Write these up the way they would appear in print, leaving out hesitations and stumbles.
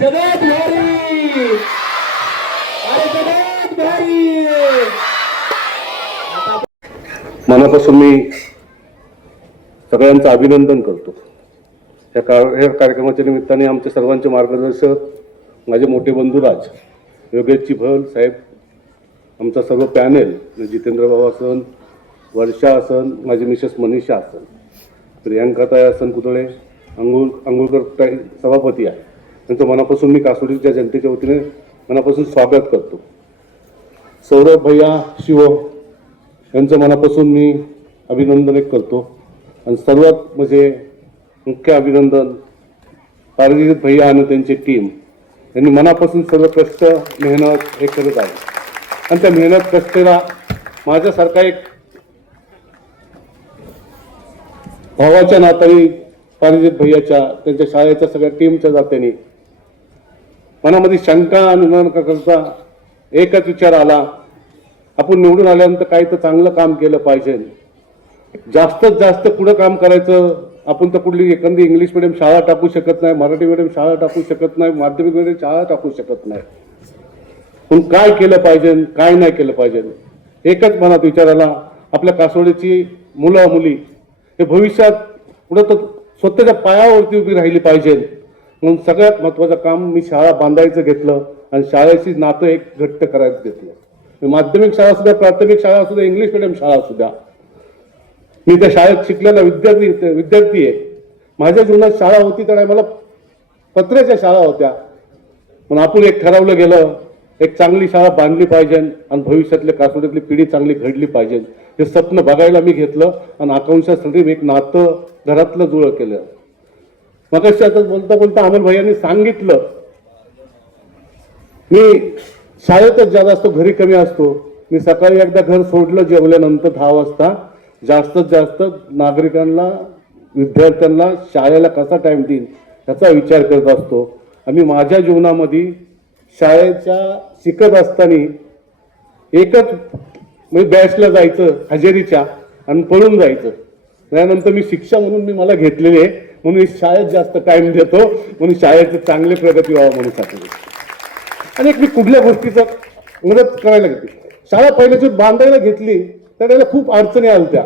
जगत भारी, अरे जगत भारी. मनापासून मी सगळ्यांचं अभिनंदन करतो. या कार्यक्रमाच्या निमित्ताने आमचे सर्वांचे मार्गदर्शक माझे मोठे बंधू राज योगेश चिभल साहेब, आमचा सर्व पॅनेल जितेंद्र बाबा असन, वर्षा असन, माझी मिसेस मनीषा असन, प्रियांकाताई असन कुतळे, अंगुळकर ताई सभापती आहे, त्यांचं मनापासून मी कासोडीच्या जनतेच्या वतीने मनापासून स्वागत करतो. सौरभ भैया शिव यांचं मनापासून मी अभिनंदन एक करतो. आणि सर्वात म्हणजे मुख्य अभिनंदन पारजीत भैया आणि त्यांची टीम यांनी मनापासून सर्व कष्ट मेहनत हे करत आहे. आणि त्या मेहनत कष्टाला माझ्यासारखा एक भावाच्या नात्याने पारजीत भैयाच्या त्यांच्या शाळेच्या सगळ्या टीमच्या जात्याने मनामध्ये शंका आणि न करता एकच विचार आला, आपण निवडून आल्यानंतर काही तर चांगलं काम केलं पाहिजे. जास्तीत जास्त पुढं काम करायचं. आपण तर कुठली एखादी इंग्लिश मिडियम शाळा टाकू शकत नाही, मराठी मिडियम शाळा टाकू शकत नाही, माध्यमिक मिडियम शाळा टाकू शकत नाही. पण काय केलं पाहिजे, काय नाही केलं पाहिजे, एकच मनात विचार आला. आपल्या कासोडीची मुलं मुली हे भविष्यात पुढं तर स्वतःच्या पायावरती उभी राहिली पाहिजे. म्हणून सगळ्यात महत्त्वाचं काम मी शाळा बांधायचं घेतलं आणि शाळेशी नातं एक घट्ट करायचं घेतलं. माध्यमिक शाळा सुद्धा, प्राथमिक शाळा सुद्धा, इंग्लिश मिडियम शाळा सुद्धा. मी त्या शाळेत शिकलेला विद्यार्थी आहे. माझ्या जीवनात शाळा होती तर मला पत्र्याच्या शाळा होत्या. पण आपण एक ठरवलं गेलं, एक चांगली शाळा बांधली पाहिजे आणि भविष्यातल्या कासोडीतली पिढी चांगली घडली पाहिजे. हे स्वप्न बघायला मी घेतलं आणि आकांक्षासाठी एक नातं घरातलं जुळं केलं. मगाशी आता बोलता बोलता अमोल भैयांनी सांगितलं, मी शाळेतच ज्यादा असतो, घरी कमी असतो. मी सकाळी एकदा घर सोडलं जेवल्यानंतर 10 वाजता जास्तीत जास्त नागरिकांना, विद्यार्थ्यांना शाळेला कसा टाइम देईन याचा विचार करत असतो. आणि माझ्या जीवनामध्ये शाळेच्या शिकत असताना एकच म्हणजे बॅचला जायचं हजेरीच्या आणि पळून जायचं. त्यानंतर मी शिक्षा म्हणून मी मला घेतलेली आहे, म्हणून मी शाळेत जास्त टाइम देतो, म्हणून शाळेची चांगली प्रगती व्हावं म्हणून साठी. आणि एक मी कुठल्या गोष्टीचा मदत करायला घेतली. शाळा पहिल्याची बांधायला घेतली तर त्याला खूप अडचणी आल्या त्या,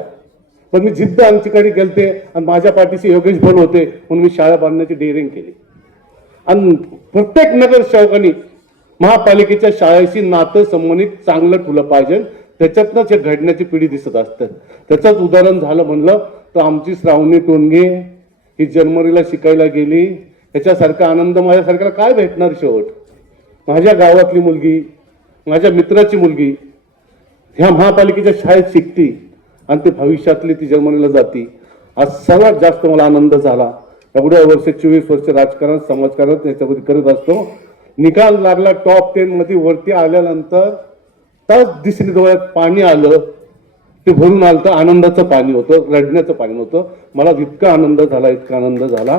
पण मी जिद्द आमच्याकडे केलते आणि माझ्या पाठीशी योगेश भल होते म्हणून मी शाळा बांधण्याची डेअरिंग केली. आणि प्रत्येक नगरसेवकांनी महापालिकेच्या शाळेशी नातं संबंधित चांगलं ठेवलं पाहिजे. त्याच्यातनंच हे घडण्याची पिढी दिसत असतं. त्याचंच उदाहरण झालं म्हणलं तर आमची श्रावणी टोनगे ही जर्मनीला शिकायला गेली. ह्याच्यासारखा आनंद माझ्यासारख्याला काय भेटणार शेवट. माझ्या गावातली मुलगी, माझ्या मित्राची मुलगी ह्या महापालिकेच्या शाळेत शिकती आणि ते भविष्यातली ती जर्मनीला जाती. आज सर्वात जास्त मला आनंद झाला. एवढ्या वर्ष 24 वर्ष राजकारण समाजकारण याच्यामध्ये करत असतो. निकाल लागला टॉप 10 मध्ये वरती आल्यानंतर त्याच दिशेने डोळ्यात पाणी आलं. ते भरून आलं तर आनंदाचं पाणी होतं, रडण्याचं पाणी होतं. मला इतका आनंद झाला, इतका आनंद झाला.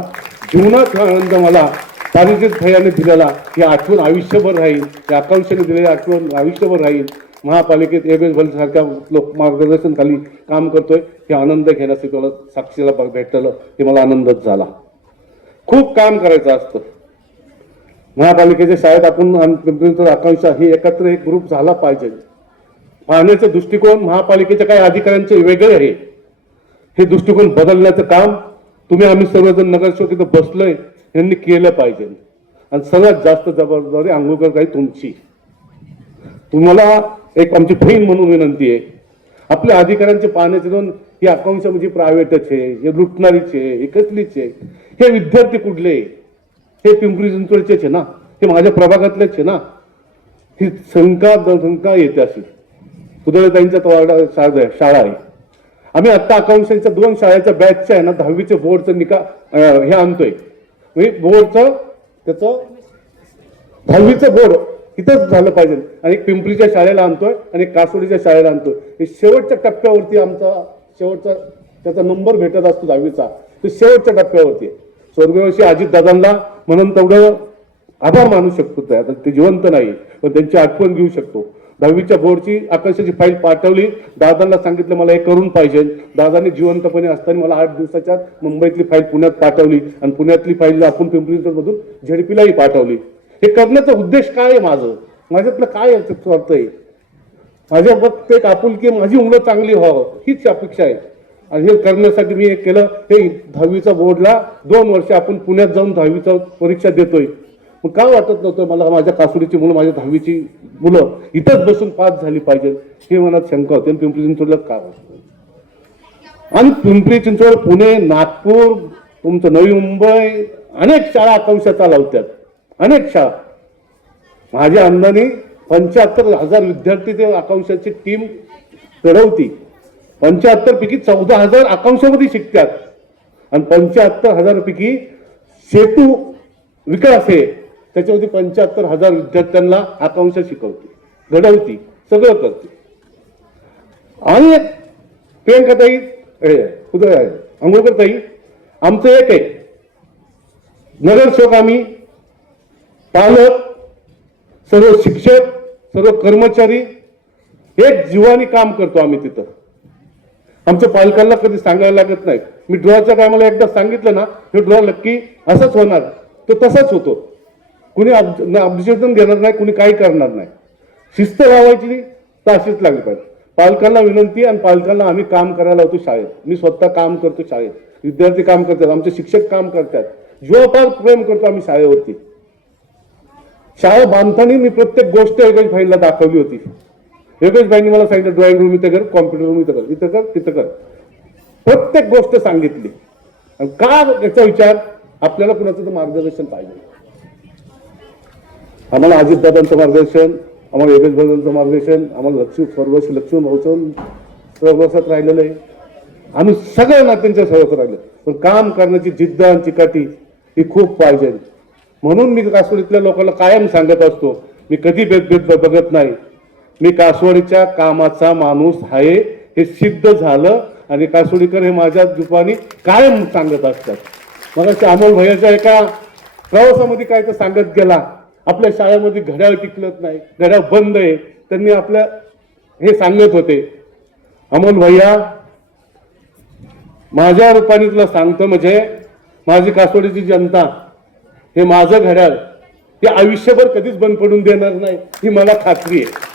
जीवनात हा आनंद मला पारिजित भैयाने दिलेला ही आठवण आयुष्यभर राहील. त्या आकांक्षेने दिलेली आठवण आयुष्यभर राहील. महापालिकेत योगेश भल सारख्या लोक मार्गदर्शन खाली काम करतोय, हे आनंद घेण्यासाठी मला साक्षीला भेटलं, हे मला आनंदच झाला. खूप काम करायचं असतं महापालिकेच्या शाळेत. आपण आकांक्षा ही एकत्र एक ग्रुप झाला पाहिजे. पाहण्याचा दृष्टिकोन महापालिकेच्या काही अधिकाऱ्यांचे वेगळे आहे. हे दृष्टिकोन बदलण्याचं काम तुम्ही आम्ही सर्वजण नगरसेवक इथं बसलोय यांनी केलं पाहिजे. आणि सर्वात जास्त जबाबदारी अंगुळकर काही तुमची. तुम्हाला एक आमची बहीण म्हणून विनंती आहे, आपल्या अधिकाऱ्यांचे पाहण्याचे दोन ही आकांक्षा म्हणजे प्रायव्हेटच आहे, हे लुटणारीच आहे, हे कसलीच आहे. हे विद्यार्थी कुठले, हे पिंपरी चिंचवडचेच आहे ना, हे माझ्या प्रभागातलेच आहे ना. ही शंका येते अशी. सुदैवताईंच्या शाळा आहे. आम्ही आता आकांक्षांच्या 2 शाळेच्या बॅचच्या आहे ना 10वीचे बोर्डचं निकाल हे आणतोय. बोर्डचं त्याचं 10वीचं बोर्ड इथंच झालं पाहिजे. आणि एक पिंपरीच्या शाळेला आणतोय आणि एक कासोडीच्या शाळेला आणतोय. हे शेवटच्या टप्प्यावरती आमचा शेवटचा त्याचा नंबर भेटत असतो 10वीचा. तो शेवटच्या टप्प्यावरती आहे. स्वर्गवासी अजितदादांना म्हणून तेवढं आभार मानू शकतो. ते जिवंत नाही पण त्यांची आठवण घेऊ शकतो. 10वीच्या बोर्डची आकांक्षाची फाईल पाठवली. दादांना सांगितलं मला हे करून पाहिजे. दादांनी जिवंतपणे असताना मला 8 दिवसाच्या मुंबईतली फाईल पुण्यात पाठवली आणि पुण्यातली फाईल आपण पिंपरी चिंचवडमधून झेडपीलाही पाठवली. हे करण्याचा उद्देश काय आहे माझ्यातलं काय अर्थ आहे? माझ्या फक्त एक आपुलकी, माझी मुलं चांगली व्हावं हीच अपेक्षा आहे. आणि हे करण्यासाठी मी एक केलं, हे 10वीचा बोर्डला 2 वर्ष आपण पुण्यात जाऊन 10वीचा परीक्षा देतोय. मग का वाटत नव्हतं मला माझ्या कासुरीची मुलं, माझ्या 10वीची मुलं इथंच बसून पास झाली पाहिजे, हे मनात शंका होती. आणि पिंपरी चिंचवडला का होतं? आणि पिंपरी चिंचवड, पुणे, नागपूर, तुमचं नवी मुंबई, अनेक शाळा आकांक्षा चालवतात, अनेक शाळा. माझ्या अंदाने 75,000 विद्यार्थी ते आकांक्षाची टीम घडवती. 75 पैकी 14,000 आकांक्षामध्ये शिकतात आणि 75,000 पैकी सेतू विकास आहे त्याच्यामध्ये 75,000 विद्यार्थ्यांना आकांक्षा शिकवते, घडवती, सगळं करते. आणि प्रियंकाताई उदय आहे, अंगोकरताई, आमचं एक आहे नगरसेवक, आम्ही पालक, सर्व शिक्षक, सर्व कर्मचारी एक जीवानी काम करतो आम्ही तिथं. आमच्या पालकांना कधी सांगायला लागत नाही. मी ड्रॉच्या टायमाला एकदा सांगितलं ना, हे ड्रॉ नक्की असंच होणार, तो तसाच होतो. कुणी ऑब्जेक्शन घेणार नाही, कुणी काही करणार नाही. शिस्त लावायची तर अशीच लागली पाहिजे. पालकांना विनंती, आणि पालकांना आम्ही काम करायला होतो शाळेत. मी स्वतः काम करतो शाळेत, विद्यार्थी काम करतात, आमचे शिक्षक काम करतात, जीवापार प्रेम करतो आम्ही शाळेवरती. शाळा बांधताना मी प्रत्येक गोष्ट योगेश भाईंना दाखवली होती. योगेश भाईंनी मला सांगितलं ड्रॉइंग रूम इथं कर, कॉम्प्युटर रूम इथं कर, इथं कर, तिथं कर, प्रत्येक गोष्ट सांगितली. का याचा विचार? आपल्याला कुणाचं तर मार्गदर्शन पाहिजे. आम्हाला अजितदादांचं मार्गदर्शन, आम्हाला योगेश भाईंचं मार्गदर्शन, आम्हाला लक्ष्मी भाऊचं सहवासात राहिलेलं आहे. आम्ही सगळ्या नात्यांच्या सहवासात राहिलो. पण काम करण्याची जिद्द आणि चिकाटी ही खूप पाहिजे. म्हणून मी कासवडीतल्या लोकांना कायम सांगत असतो, मी कधी भेद बघत नाही. मी कासवडीच्या कामाचा माणूस आहे हे सिद्ध झालं. आणि कासवडीकर हे माझ्या रूपाने कायम सांगत असतात. मग अमोल भैयाच्या एका प्रवासामध्ये काय तर सांगत गेला, आपल्या शाळेमध्ये घड्याळ टिकलत नाही, घड्याळ बंद आहे. त्यांनी आपल्या हे सांगत होते, अमोल भैया माझ्या रूपाने तुला सांगतो, म्हणजे माझी कासवडीची जनता हे माझं घड्याळ हे आयुष्यभर कधीच बंद पडून देणार नाही, ही मला खात्री आहे.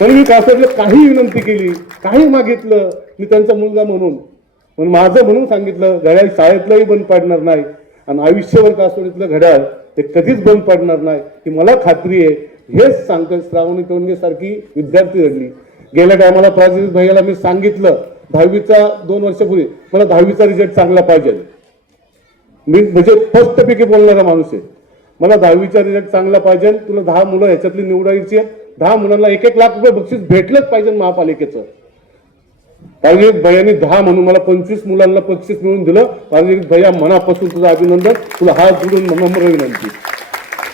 पण मी कासवडीला काही विनंती केली, काही मागितलं, मी त्यांचा मुलगा म्हणून, पण माझं म्हणून सांगितलं, घड्याळ शाळेतलंही बंद पडणार नाही आणि आयुष्यभर कासवडीतलं घड्याळ ते कधीच बंद पडणार नाही, ही मला खात्री आहे. हेच सांगतो. श्रावणी टोनगे सारखी विद्यार्थी घडली. गेल्या टायमाला प्राजक्त भैयाला मी सांगितलं, 10वीचा 2 वर्षापूर्वी मला 10वीचा रिझल्ट चांगला पाहिजे. मी म्हणजे स्पष्टपैकी बोलणारा माणूस आहे. मला 10वीचा रिझल्ट चांगला पाहिजे, तुला 10 मुलं ह्याच्यातली निवडायची आहेत, 10 मुलांना 1-1 लाख रुपये बक्षीस भेटलंच पाहिजे महापालिकेचं. प्राजक्त भैयानी 10 म्हणून मला 25 मुलांना बक्षीस मिळवून दिलं. प्राजक्त भैया मनापासून तुझं अभिनंदन, तुला हात जोडून नम्र विनंती.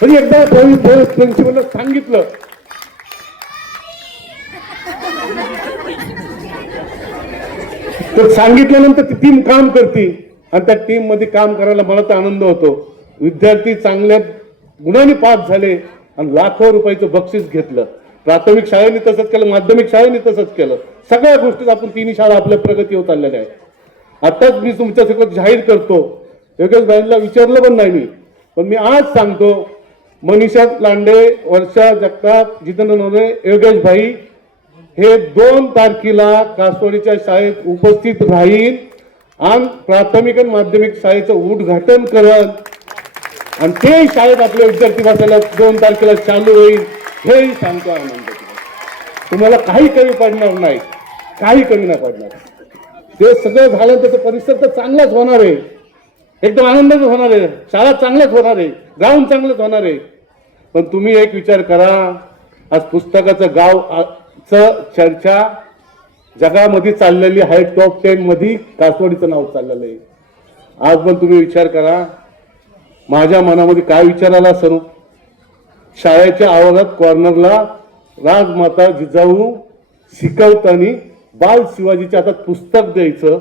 तरी एकदा प्रिन्सिपलला सांगितलं, तर सांगितल्यानंतर ती टीम काम करते आणि त्या टीम मध्ये काम करायला मला तर आनंद होतो. विद्यार्थी चांगल्या गुणांनी पास झाले आणि लाखो रुपयाचं बक्षीस घेतलं. प्राथमिक शाळेने तसंच केलं, माध्यमिक शाळेने तसंच केलं. सगळ्या गोष्टीत आपण तिन्ही शाळा आपल्या प्रगती होत आलेल्या आहे. आताच मी तुमच्यासोबत जाहीर करतो, योगेश भाईंना विचारलं पण नाही मी, पण मी आज सांगतो, मनीषा लांडे, वर्षा जगताप, जितेंद्र नवरे, योगेश भाई हे 2 तारखेला कासवडीच्या शाळेत उपस्थित राहील आणि प्राथमिक आणि माध्यमिक शाळेचं उद्घाटन करत आणि ते शाळेत आपले विद्यार्थी बसायला 2 तारखेला चालू होईल, हेही सांगतो आनंद. तुम्हाला काही कमी पडणार नाही, काही कमी नाही पडणार. ते सगळं झालं त्याचा परिसर तर चांगलाच होणार आहे, एकदम आनंदाच होणार आहे, शाळा चांगल्याच होणार आहे, ग्राउंड चांगलंच होणार आहे. पण तुम्ही एक विचार करा, आज पुस्तकाचं गावचं चर्चा जगामध्ये चाललेली आहे, टॉप 10 मध्ये कासवडीचं नाव चाललेलं आहे. आज पण तुम्ही विचार करा, माझ्या मनामध्ये काय विचार आला सर, शाळेच्या आवारात कॉर्नरला राजमाता जिजाऊ शिकवताना बाल शिवाजीच्या हातात पुस्तक द्यायचं,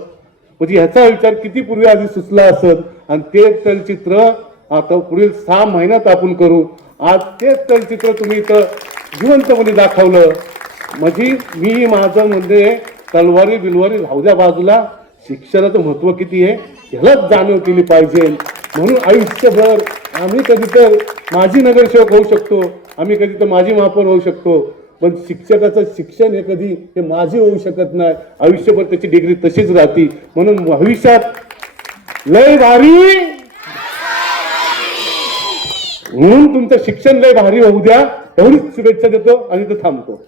म्हणजे ह्याचा विचार किती पूर्वी आधी सुचला असत. आणि ते चलचित्र आता पुढील 6 महिन्यात आपण करू. आज तेच चलचित्र तुम्ही इथं जिवंतपणे दाखवलं. म्हणजे मी माझं म्हणजे तलवारी बिलवारी राहू द्या बाजूला, शिक्षणाचं महत्व किती आहे ह्यालाच जाणीव केली पाहिजे. म्हणून आयुष्यभर आम्ही कधी तर माजी नगरसेवक होऊ शकतो, आम्ही कधी तर माजी महापौर होऊ शकतो, पण शिक्षकाचं शिक्षण हे कधी हे माजी होऊ शकत नाही. आयुष्यभर त्याची डिग्री तशीच राहते. म्हणून भविष्यात लय भारी, म्हणून तुमचं शिक्षण लय भारी होऊ द्या एवढीच शुभेच्छा देतो आणि इथं थांबतो.